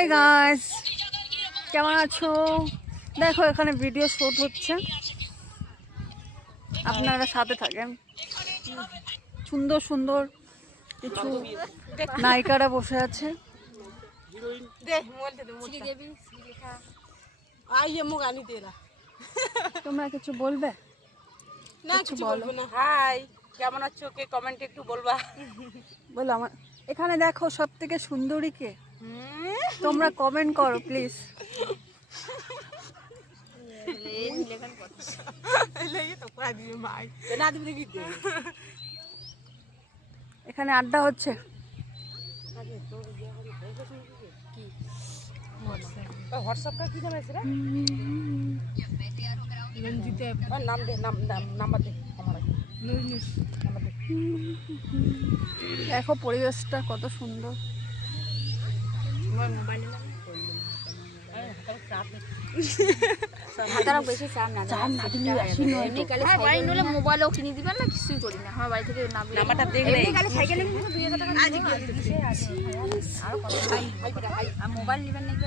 Hi guys, কেমন আছো? দেখো এখানে ভিডিও শুট হচ্ছে, আপনারা সাথে থাকেন। সুন্দর সুন্দর কিছু নায়িকারা বসে আছে। তোমরা কিছু বলবে? না কিছু বলবো না। হাই, কেমন আছো? কে কমেন্টে একটু বলবা। বলো আমার এখানে দেখো সব থেকে সুন্দরী কে, তোমরা কমেন্ট করো প্লিজ। এখানে আড্ডা হচ্ছে। হোয়াটসঅ্যাপটা কি জানা আছে রে? নাম দে, নাম্বার দে আমার। নাম্বার দে। দেখো পরিবেশটা কত সুন্দর। মোবাইলও কিনে দিবেন না, কিছুই করি না। আমার বাড়ি থেকে নাম্বারটা দেখলে মোবাইল নেবেন নাকি